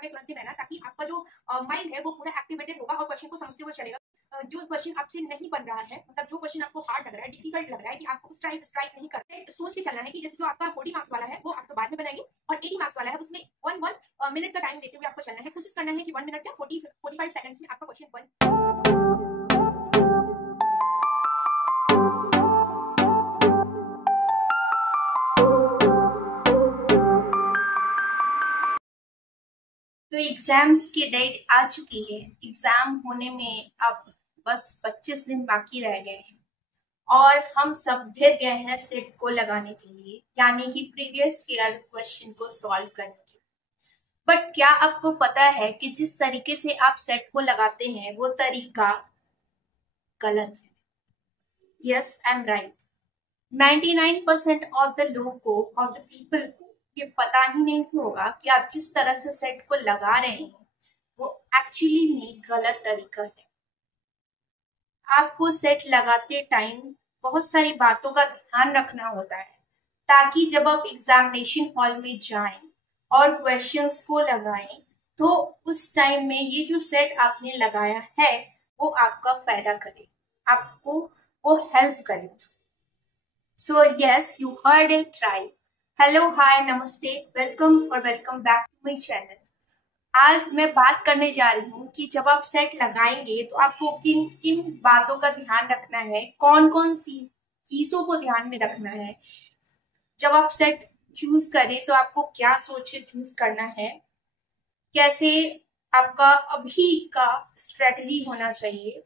के तुरंत ही रहना, ताकि आपका जो माइंड है वो पूरा एक्टिवेटेड होगा और क्वेश्चन को समझते हुए चलेगा। जो क्वेश्चन आपसे नहीं बन रहा है, मतलब जो क्वेश्चन आपको हार्ड लग रहा है, डिफिकल्ट लग रहा है, कि आपको उस टाइम स्ट्राइक नहीं करते, सोच के चलना है कि जैसे जो आपका 40 मार्क्स वाला है वो आप तो बाद में बनाएंगे, और 80 मार्क्स वाला है उसमें 1 मिनट का टाइम लेते हुए आपको चलना है। कोशिश करना है कि 1 मिनट या 45 सेकंड्स में आपका क्वेश्चन बन। तो एग्जाम्स की डेट आ चुकी है। एग्जाम होने में अब बस 25 दिन बाकी रह गए हैं और हम सब भिड़ गए हैं सेट को लगाने के लिए, यानी कि प्रीवियस ईयर क्वेश्चन को सॉल्व करने के लिए। बट क्या आपको पता है कि जिस तरीके से आप सेट को लगाते हैं वो तरीका गलत है? Yes, I am right. 99% of the लोग को, ऑफ द पीपल को ये पता ही नहीं होगा कि आप जिस तरह से सेट को लगा रहे हैं वो एक्चुअली में गलत तरीका है। आपको सेट लगाते टाइम बहुत सारी बातों का ध्यान रखना होता है, ताकि जब आप एग्जामिनेशन हॉल में जाएं और क्वेश्चंस को लगाएं तो उस टाइम में ये जो सेट आपने लगाया है वो आपका फायदा करे, आपको वो हेल्प करे। So yes, you heard it right. Hello, hi, नमस्ते, वेलकम और welcome back to my channel. आज मैं बात करने जा रही हूँ कि जब आप सेट लगाएंगे तो आपको किन किन बातों का ध्यान रखना है, कौन कौन सी चीजों को ध्यान में रखना है। जब आप सेट चूज करें तो आपको क्या सोच के चूज करना है, कैसे आपका अभी का स्ट्रेटजी होना चाहिए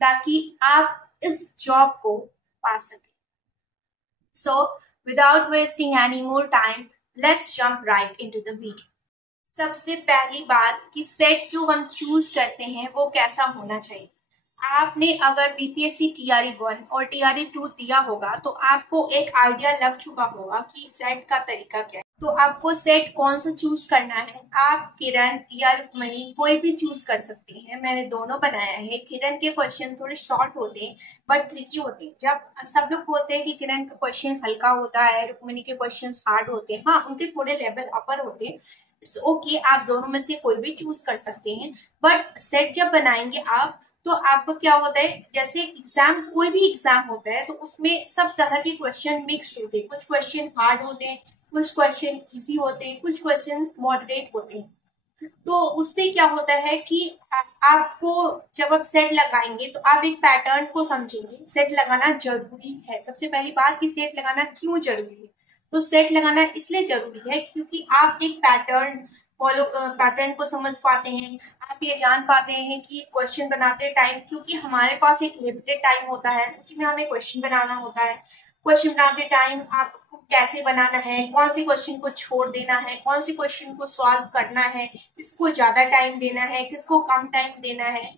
ताकि आप इस जॉब को पा सकें। So, without wasting any more time, let's jump right into the video. सबसे पहली बात कि सेट जो हम चूज करते हैं वो कैसा होना चाहिए। आपने अगर बीपीएससी टीआरई 1 और टीआरई 2 दिया होगा तो आपको एक आइडिया लग चुका होगा कि सेट का तरीका क्या है। तो आपको सेट कौन सा चूज करना है, आप किरण या रुक्मणी कोई भी चूज कर सकते हैं। मैंने दोनों बनाया है। किरण के क्वेश्चन थोड़े शॉर्ट होते हैं बट ट्रिकी होते हैं। जब सब लोग बोलते हैं कि किरण का क्वेश्चन हल्का होता है, रुक्मणी के क्वेश्चन हार्ड होते हैं, हाँ उनके थोड़े लेवल अपर होते हैं। इट्स ओके, आप दोनों में से कोई भी चूज कर सकते हैं। बट सेट जब बनाएंगे आप तो आपको क्या होता है, जैसे एग्जाम, कोई भी एग्जाम होता है तो उसमें सब तरह के क्वेश्चन मिक्स होते हैं। कुछ क्वेश्चन हार्ड होते हैं, कुछ क्वेश्चन इजी होते हैं, कुछ क्वेश्चन मॉडरेट होते हैं। तो उससे क्या होता है कि आपको जब आप सेट लगाएंगे तो आप एक पैटर्न को समझेंगे। सेट लगाना जरूरी है। सबसे पहली बात कि सेट लगाना क्यों जरूरी है, तो सेट लगाना इसलिए जरूरी है क्योंकि आप एक पैटर्न को समझ पाते हैं। आप ये जान पाते हैं कि क्वेश्चन बनाते टाइम, क्योंकि हमारे पास एक लिमिटेड टाइम होता है, उसी में हमें क्वेश्चन बनाना होता है। क्वेश्चन बनाते टाइम आपको कैसे बनाना है, कौन से क्वेश्चन को छोड़ देना है, कौन से क्वेश्चन को सॉल्व करना है, किसको ज्यादा टाइम देना है, किसको कम टाइम देना है।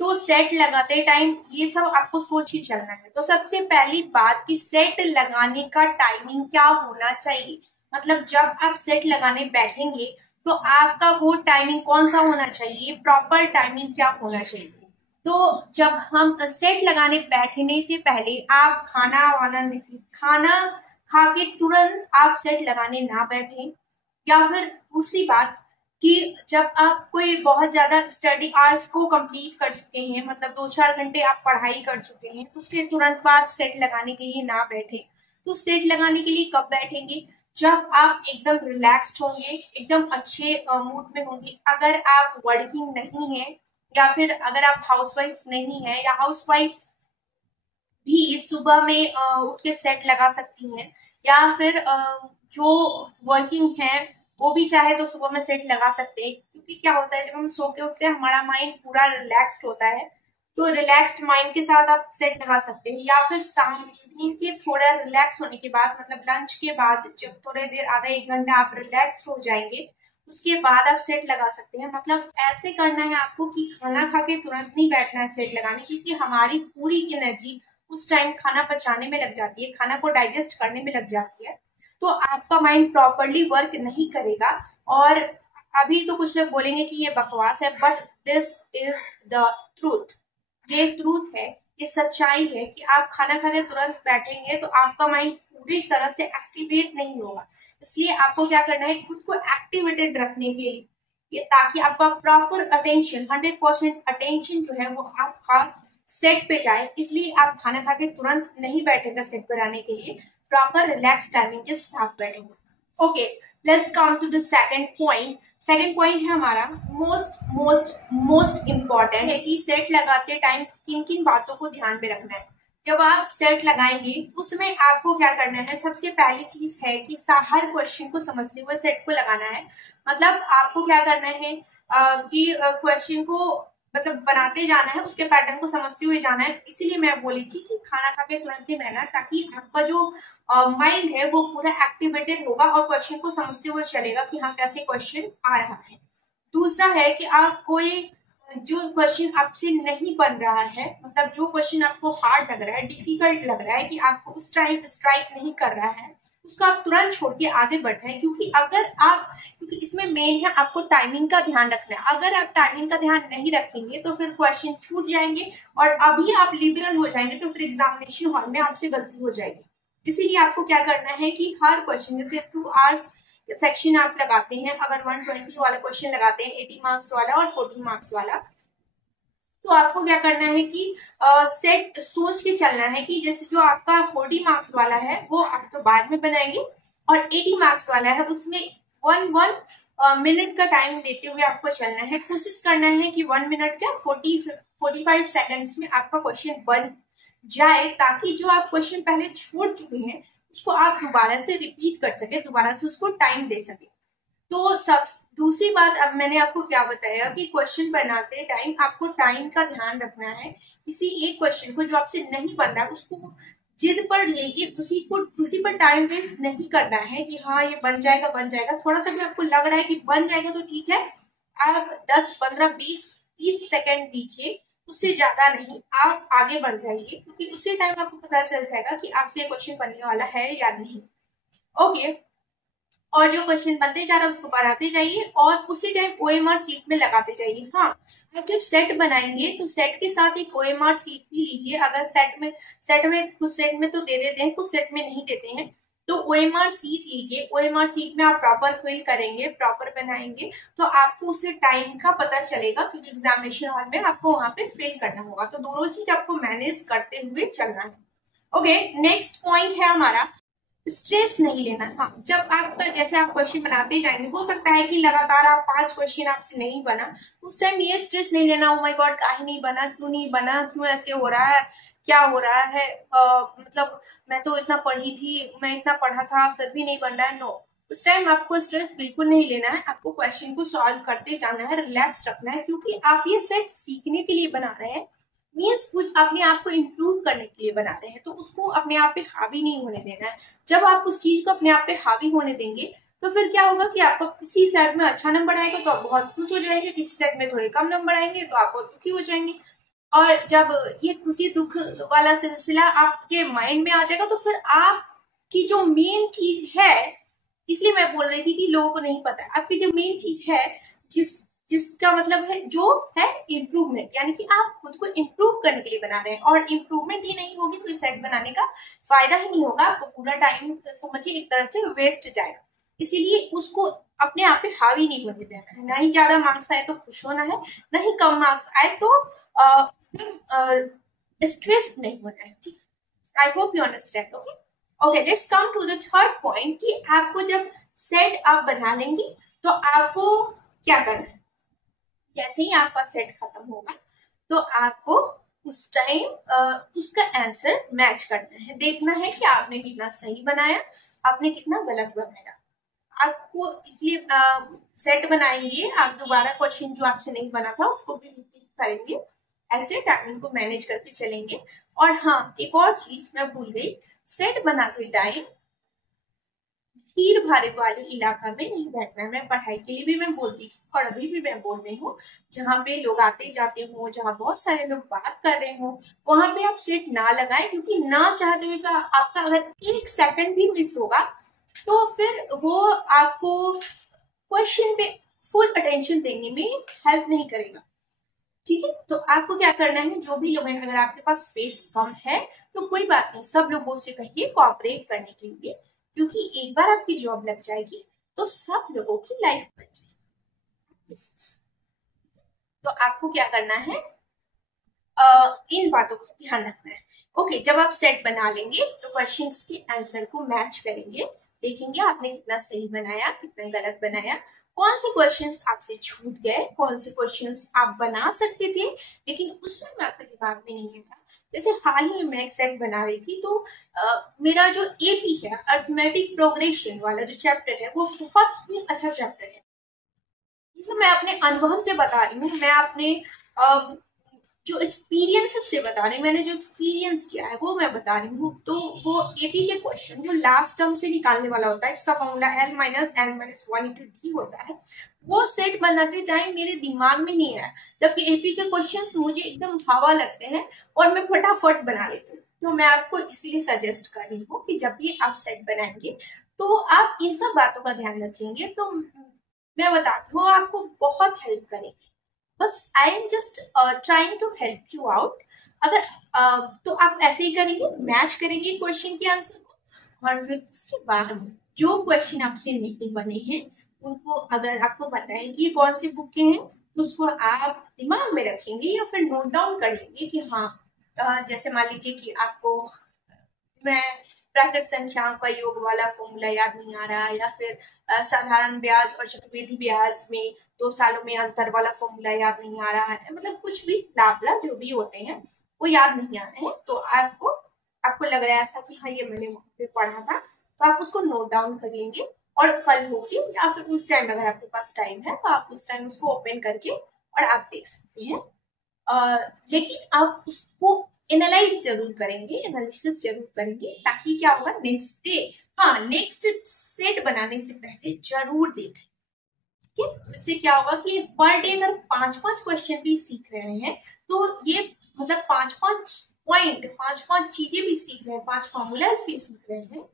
तो सेट लगाते टाइम ये सब आपको सोच ही चलना है। तो सबसे पहली बात कि सेट लगाने का टाइमिंग क्या होना चाहिए, मतलब जब आप सेट लगाने बैठेंगे तो आपका वो टाइमिंग कौन सा होना चाहिए, प्रॉपर टाइमिंग क्या होना चाहिए। तो जब हम सेट लगाने बैठने से पहले आप खाना खा के तुरंत आप सेट लगाने ना बैठे। या फिर दूसरी बात कि जब आप कोई बहुत ज्यादा स्टडी आवर्स को कंप्लीट कर चुके हैं, मतलब 2-4 घंटे आप पढ़ाई कर चुके हैं, उसके तुरंत बाद सेट लगाने के लिए ना बैठे। तो सेट लगाने के लिए कब बैठेंगे, जब आप एकदम रिलैक्स्ड होंगे, एकदम अच्छे मूड में होंगे। अगर आप वर्किंग नहीं है या फिर अगर आप हाउसवाइफ नहीं है, या हाउसवाइफ भी सुबह में उठ के सेट लगा सकती हैं, या फिर जो वर्किंग है वो भी चाहे तो सुबह में सेट लगा सकते हैं। क्योंकि क्या होता है, जब हम सो के उठते हैं हमारा माइंड पूरा रिलैक्स्ड होता है, तो रिलैक्स्ड माइंड के साथ आप सेट लगा सकते हैं। या फिर शाम इवनिंग के थोड़ा रिलैक्स होने के बाद, मतलब लंच के बाद जब थोड़ी देर, आधा 1 घंटा आप रिलैक्स्ड हो जाएंगे, उसके बाद आप सेट लगा सकते हैं। मतलब ऐसे करना है आपको कि खाना खा के तुरंत नहीं बैठना है सेट लगाने, क्योंकि हमारी पूरी एनर्जी उस टाइम खाना पचाने में लग जाती है, खाना को डाइजेस्ट करने में लग जाती है। तो आपका माइंड प्रॉपरली वर्क नहीं करेगा। और अभी तो कुछ लोग बोलेंगे कि ये बकवास है, but this is the truth. ये ट्रूथ है, ये सच्चाई है कि आप खाना खाने तुरंत बैठेंगे तो आपका माइंड पूरी तरह से एक्टिवेट नहीं होगा। इसलिए आपको क्या करना है, खुद को एक्टिवेटेड रखने के ये ताकि आपका प्रॉपर अटेंशन 100% अटेंशन जो है वो आपका सेट पे जाए। इसलिए आप खाना खा के तुरंत नहीं बैठेगा सेट पर आने के लिए, प्रॉपर रिलैक्स टाइमिंग के साथ बैठेंगे। Okay, let's come to the second point. Second point है हमारा मोस्ट मोस्ट मोस्ट इम्पॉर्टेंट है कि सेट लगाते टाइम किन किन बातों को ध्यान में रखना है। जब आप सेट लगाएंगे उसमें आपको क्या करना है, सबसे पहली चीज है कि हर क्वेश्चन को समझते हुए सेट को लगाना है। मतलब आपको क्या करना है कि क्वेश्चन को मतलब बनाते जाना है, उसके पैटर्न को समझते हुए जाना है। इसीलिए मैं बोली थी कि खाना खा के तुरंत ही रहना, ताकि आपका जो माइंड है वो पूरा एक्टिवेटेड होगा और क्वेश्चन को समझते हुए चलेगा कि हाँ कैसे क्वेश्चन आ रहा है। दूसरा है कि आप कोई जो क्वेश्चन आपसे नहीं बन रहा है, मतलब जो क्वेश्चन आपको हार्ड लग रहा है, डिफिकल्ट लग रहा है, कि आपको उस टाइम स्ट्राइक नहीं कर रहा है, उसको आप तुरंत छोड़ के आगे बढ़ जाए। क्योंकि इसमें मेन है आपको टाइमिंग का ध्यान रखना है। अगर आप टाइमिंग का ध्यान नहीं रखेंगे तो फिर क्वेश्चन छूट जाएंगे और अभी आप लिबरल हो जाएंगे तो फिर एग्जामिनेशन हॉल में आपसे गलती हो जाएगी। इसीलिए आपको क्या करना है कि हर क्वेश्चन, जैसे 2 आवर्स सेक्शन आप लगाते हैं, अगर 120 वाला क्वेश्चन लगाते हैं, 80 मार्क्स वाला और 40 मार्क्स वाला, तो आपको क्या करना है कि सेट सोच के चलना है कि जैसे जो आपका 40 मार्क्स वाला है वो आप तो बाद में बनाएंगे, और 80 मार्क्स वाला है उसमें 1 मिनट का टाइम देते हुए आपको चलना है। कोशिश करना है कि 1 मिनट क्या 45 सेकेंड्स में आपका क्वेश्चन बन जाए, ताकि जो आप क्वेश्चन पहले छोड़ चुके हैं उसको आप दोबारा से रिपीट कर सके, दोबारा से उसको टाइम दे सके। तो सब दूसरी बात, अब मैंने आपको क्या बताया कि क्वेश्चन बनाते टाइम आपको टाइम का ध्यान रखना है। किसी एक क्वेश्चन को जो आपसे नहीं बन रहा उसको जिद पर लेके उसी पर टाइम वेस्ट नहीं करना है कि हाँ ये बन जाएगा बन जाएगा। थोड़ा सा भी आपको लग रहा है कि बन जाएगा तो ठीक है, आप 10 15 20 30 सेकेंड दीजिए, उससे ज्यादा नहीं, आप आगे बढ़ जाइए, क्योंकि उसी टाइम आपको पता चल जाएगा कि आपसे क्वेश्चन बनने वाला है या नहीं। ओके, और जो क्वेश्चन बनते जा रहा है उसको बनाते जाइए और उसी टाइम ओएमआर सीट में लगाते जाइए। हाँ, आप जब सेट बनाएंगे तो सेट के साथ एक ओएमआर सीट भी लीजिए। अगर कुछ सेट में तो दे देते हैं, कुछ सेट में नहीं देते हैं, तो ओएमआर सीट लीजिए। ओएमआर सीट में आप प्रॉपर फिल करेंगे, प्रॉपर बनाएंगे, तो आपको उससे टाइम का पता चलेगा, क्योंकि एग्जामिनेशन हॉल में आपको वहां पे फिल करना होगा। तो दोनों चीज आपको मैनेज करते हुए चलना है। ओके, नेक्स्ट पॉइंट है हमारा स्ट्रेस नहीं लेना। हाँ, जब आपका जैसे आप क्वेश्चन बनाते जाएंगे, हो सकता है कि लगातार आप 5 क्वेश्चन आपसे नहीं बना, उस टाइम ये स्ट्रेस नहीं लेना, ओ माय गॉड काहे नहीं बना, क्यों नहीं बना, क्यों ऐसे हो रहा है, क्या हो रहा है, मतलब मैं तो इतना पढ़ी थी, मैं इतना पढ़ा था फिर भी नहीं बन रहा है। नो, उस टाइम आपको स्ट्रेस बिल्कुल नहीं लेना है। आपको क्वेश्चन को सॉल्व करते जाना है, रिलैक्स रखना है, क्योंकि आप ये सेट सीखने के लिए बना रहे हैं, मीन्स कुछ अपने आप को इम्प्रूव करने के लिए बना रहे हैं, तो उसको अपने आप पे हावी नहीं होने देना है। जब आप उस चीज को अपने आप पे हावी होने देंगे तो फिर क्या होगा कि आपको किसी सेट में अच्छा नंबर आएगा तो आप बहुत खुश हो जाएंगे, किसी सेट में थोड़े कम नंबर आएंगे तो आप बहुत दुखी हो जाएंगे। और जब ये खुशी दुख वाला सिलसिला आपके माइंड में आ जाएगा तो फिर आपकी जो मेन चीज है, इसलिए मैं बोल रही थी कि लोगों को नहीं पता, आपकी जो मेन चीज है जिसका मतलब है जो है इम्प्रूवमेंट, यानी कि आप खुद को इम्प्रूव करने के लिए बना रहे हैं, और इम्प्रूवमेंट ही नहीं होगी तो सेट बनाने का फायदा ही नहीं होगा। आपको पूरा टाइम समझिए एक तरह से वेस्ट जाएगा। इसीलिए उसको अपने आप पे हावी नहीं होने देना है। ना ही ज्यादा मार्क्स आए तो खुश होना है, ना ही कम मार्क्स आए तो स्ट्रेस नहीं होना है। ठीक, I hope you understand. Okay okay, let's come to the third point कि आपको जब सेट आप बना लेंगे तो आपको क्या करना है। जैसे ही आपका सेट खत्म होगा तो आपको उस टाइम उसका आंसर मैच करना है, देखना है कि आपने कितना सही बनाया, आपने कितना गलत बनाया। आपको इसलिए सेट बनाएंगे, आप दोबारा क्वेश्चन जो आपसे नहीं बना था उसको भी रिपीट करेंगे, ऐसे टाइमिंग को मैनेज करके चलेंगे। और हाँ, एक और चीज मैं भूल गई, सेट बनाते टाइम भीड़ भाड़ वाले इलाका में नहीं बैठना है। मैं पढ़ाई के लिए भी मैं बोलती थी और अभी भी मैं बोल रही हूँ, जहाँ पे लोग आते जाते हो, जहाँ बहुत सारे लोग बात कर रहे हो, वहां पे आप सेट ना लगाएं, क्योंकि ना चाहते हुए आपका अगर 1 सेकंड भी मिस होगा तो फिर वो आपको क्वेश्चन पे फुल अटेंशन देने में हेल्प नहीं करेगा। ठीक है, तो आपको क्या करना है, जो भी लोग हैं, अगर आपके पास स्पेस कम है तो कोई बात नहीं, सब लोगों से कहिए कोऑपरेट करने के लिए, क्योंकि एक बार आपकी जॉब लग जाएगी तो सब लोगों की लाइफ बच जाएगी। बेसिस। तो आपको क्या करना है, इन बातों का ध्यान रखना है। ओके, जब आप सेट बना लेंगे तो क्वेश्चंस के आंसर को मैच करेंगे, देखेंगे आपने कितना सही बनाया, कितना गलत बनाया, कौन से क्वेश्चंस आपसे छूट गए, कौन से क्वेश्चंस आप बना सकते थे लेकिन उस समय आपके दिमाग में नहीं आया। जैसे हाल ही में मैं एक सेट बना रही थी, तो मेरा जो एपी है, अर्थमेटिक प्रोग्रेशन वाला जो चैप्टर है, वो बहुत ही अच्छा चैप्टर है। इसे मैं अपने अनुभव से बता रही हूँ, मैं अपने जो एक्सपीरियंसेस से बता रही हूँ, मैंने जो एक्सपीरियंस किया है वो मैं बता रही हूँ। तो वो एपी के क्वेश्चन जो लास्ट टर्म से निकालने वाला होता है, इसका formula L minus N minus 1 into D होता है, वो सेट बनाते टाइम मेरे दिमाग में नहीं आया, जबकि एपी के क्वेश्चन मुझे एकदम हवा लगते हैं और मैं फटाफट बना लेती हूँ। तो मैं आपको इसीलिए सजेस्ट कर रही हूँ कि जब भी आप सेट बनाएंगे तो आप इन सब बातों का ध्यान रखेंगे, तो मैं बताती हूँ आपको बहुत हेल्प करेंगे। बस I am just trying to help you out. अगर तो आप ऐसे ही करेंगे, मैच करेंगे क्वेश्चन के आंसर को, और फिर उसके बाद जो क्वेश्चन आपसे नहीं बने हैं उनको अगर आपको बताएंगे कौन सी बुक के हैं, तो उसको आप दिमाग में रखेंगे या फिर नोट डाउन कर लेंगे कि हाँ, जैसे मान लीजिए कि आपको मैं प्राकृत संख्याओं का योग वाला फॉर्मूला याद नहीं आ रहा, या फिर साधारण ब्याज और चक्रवृद्धि ब्याज में 2 सालों में अंतर वाला फॉर्मूला याद नहीं आ रहा है, मतलब कुछ भी लाभला जो भी होते हैं वो याद नहीं आ रहे हैं, तो आपको लग रहा है ऐसा कि हाँ ये मैंने वहां पे पढ़ा था, तो आप उसको नोट डाउन कर लेंगे और कल होगी या फिर उस टाइम अगर आपके पास टाइम है तो आप उस टाइम उसको ओपन करके और आप देख सकते हैं। लेकिन आप उसको एनालाइज जरूर करेंगे, एनालिसिस जरूर करेंगे, ताकि क्या होगा नेक्स्ट डे, हाँ नेक्स्ट सेट बनाने से पहले जरूर देखें। ठीक है, इससे क्या होगा कि पर डे अगर 5-5 क्वेश्चन भी सीख रहे हैं तो ये मतलब 5-5 पॉइंट, 5-5 चीजें भी सीख रहे हैं, 5 फॉर्मूलाज भी सीख रहे हैं,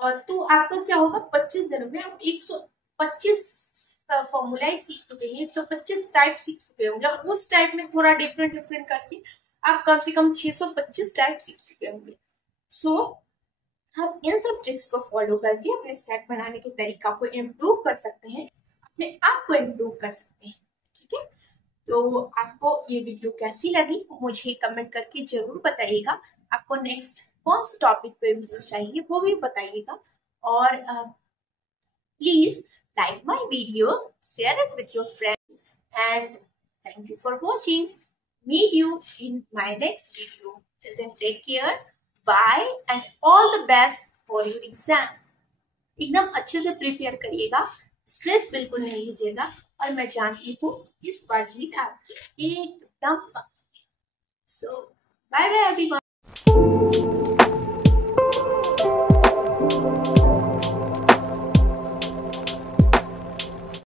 और तो आपका क्या होगा 25 दिनों में आप 125 फॉर्मूला ही सीख चुके हैं, 125 टाइप सीख चुके होंगे, और उस टाइप में थोड़ा डिफरेंट करके आप कम से कम 625 टाइप सीख चुके होंगे। सो आप इन सब ट्रिक्स को फॉलो करके अपने सेट बनाने के तरीका को इम्प्रूव कर सकते हैं, अपने आप को इम्प्रूव कर सकते हैं। ठीक है, तो आपको ये वीडियो कैसी लगी मुझे कमेंट करके जरूर बताइएगा। आपको नेक्स्ट कौन से टॉपिक पे वीडियो चाहिए वो भी बताइएगा, और please like my videos, share it with your friends, and thank you for watching. Meet you in my next video. Till then, take care, bye, and all the best for your exam. एकदम अच्छे से prepare करिएगा, stress बिल्कुल नहीं लीजिएगा, और मैं जानती हूँ इस बार जीत आपकी एकदम पक्की। सो बाय बाय एवरीवन।